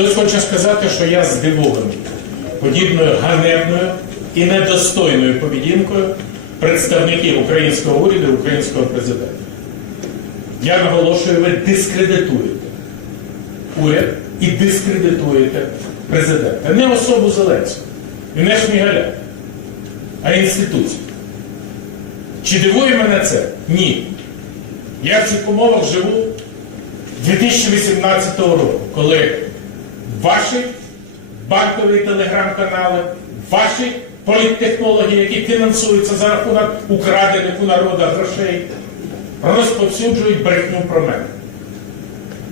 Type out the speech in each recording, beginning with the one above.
Тут хочу сказати, що я здивований подібною ганебною і недостойною поведінкою представників українського уряду українського президента. Я наголошую, ви дискредитуєте уряд і дискредитуєте президента. Не особу Зеленського і не Шмігаля, а інституцію. Чи дивує мене це? Ні. Я в цих умовах живу 2018 року, коли ваші банкові телеграм-канали, ваші політтехнологи, які фінансуються за рахунок украдених у народу грошей, розповсюджують брехню про мене.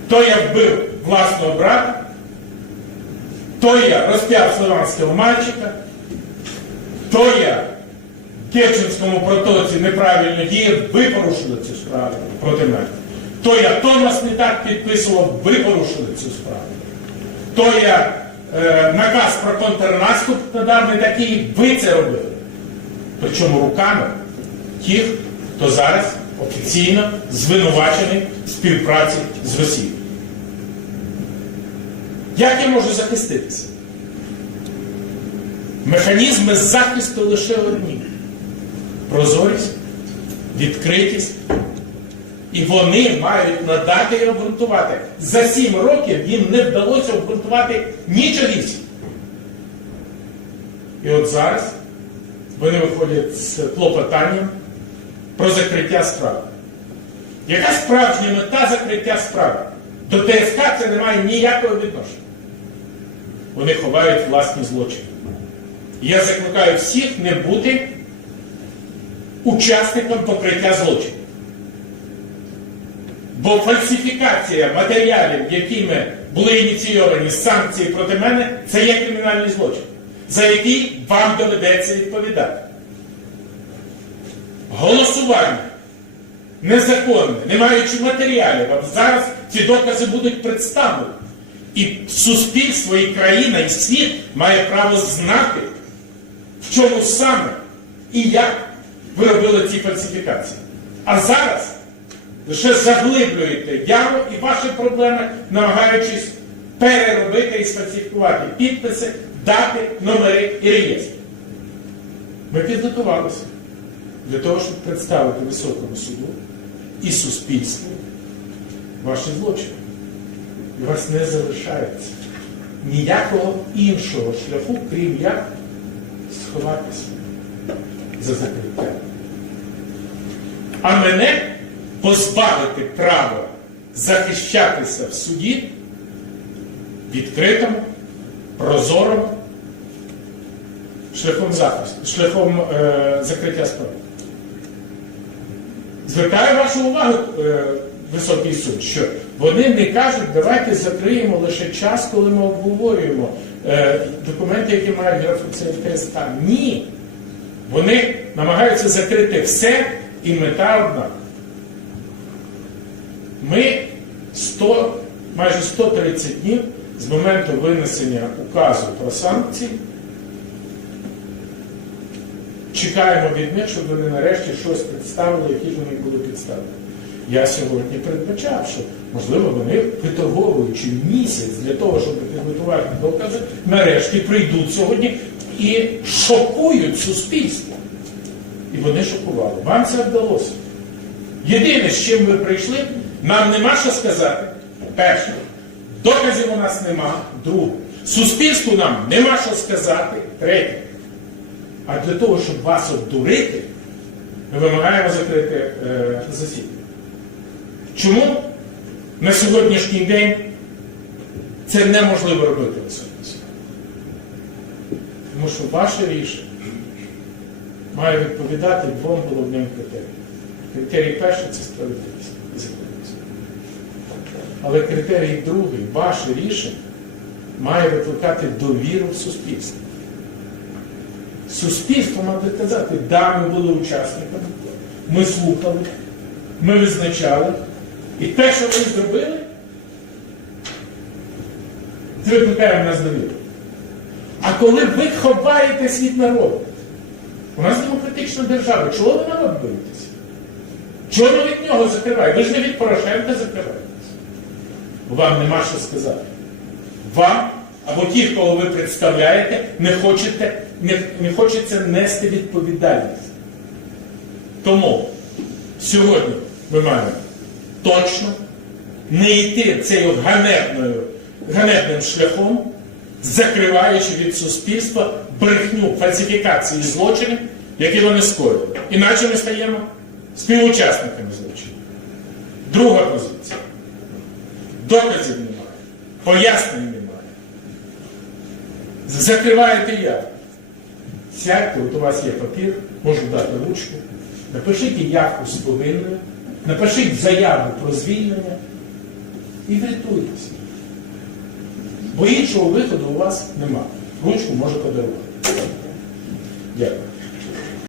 То я вбив власного брата, то я розп'яв славянського мальчика, то я в Керченському протоці неправильно діяв, ви порушили цю справу проти мене. То я Томас не так підписував, ви порушили цю справу. То я е, наказ про контрнаступ надав не такий, ви це робили. Причому руками тих, хто зараз офіційно звинувачений в співпраці з Росією. Як я можу захиститися? Механізми захисту лише одні: прозорість, відкритість. І вони мають надати і обґрунтувати. За сім років їм не вдалося обґрунтувати нічогісінько. І от зараз вони виходять з клопотанням про закриття справи. Яка справжня мета закриття справи? До ТСК це не має ніякого відношення. Вони ховають власні злочини. Я закликаю всіх не бути учасником покриття злочинів. Бо фальсифікація матеріалів, якими були ініційовані санкції проти мене, це є кримінальний злочин, за який вам доведеться відповідати. Голосування незаконне, не маючи матеріалів, а зараз ці докази будуть представлені. І суспільство, і країна, і світ має право знати, в чому саме і як ви робили ці фальсифікації. А зараз лише заглиблюєте яму і ваші проблеми, намагаючись переробити і сфальсифікувати підписи, дати, номери і реєстри. Ми підготувалися для того, щоб представити високому суду і суспільству ваші злочини. І у вас не залишається ніякого іншого шляху, крім як сховатися за закриття. А мене позбавити права захищатися в суді відкритому, прозорому, шляхом захисту, шляхом е, закриття справи. Звертаю вашу увагу, е, високий суд, що вони не кажуть, давайте закриємо лише час, коли ми обговорюємо е, документи, які мають графіцію ТСК. Ні. Вони намагаються закрити все і мета одна. Ми 100, майже 130 днів з моменту винесення указу про санкції чекаємо від них, щоб вони нарешті щось представили, які ж вони були підстави. Я сьогодні передбачав, що, можливо, вони, виторговуючи місяць для того, щоб підготувати докази, нарешті прийдуть сьогодні і шокують суспільство. І вони шокували. Вам це вдалося. Єдине, з чим ви прийшли, нам нема що сказати. Перше, доказів у нас нема. Друге, суспільству нам нема що сказати. Третє. А для того, щоб вас обдурити, ми вимагаємо закрити е, засідання. Чому на сьогоднішній день це неможливо робити особисто? Тому що ваше рішення має відповідати двом головним критеріям. Критерій перший це справедливість. Але критерій другий, ваше рішення, має викликати довіру в суспільстві. Суспільство має казати, да, ми були учасниками, ми слухали, ми визначали. І те, що ви зробили, це викликає в нас довіру. А коли ви ховаєтесь від народу, у нас демократична держава, чого ви народ боїтеся? Чого ви від нього закриваєте? Ви ж не від Порошенка Вам нема що сказати. вам або ті, кого ви представляєте, не, хочете, не, не хочеться нести відповідальність. Тому сьогодні ми маємо точно не йти цією ганебним шляхом, закриваючи від суспільства брехню фальсифікації злочинів, які вони скоїли. Іначе ми стаємо співучасниками злочину. Друга позиція. Доказів немає, пояснень немає. Закриваєте як? Сядьте, от у вас є папір, можу дати ручку. Напишіть явку з повинною, напишіть заяву про звільнення і врятуйтеся. Бо іншого виходу у вас немає. Ручку може подарувати. Дякую.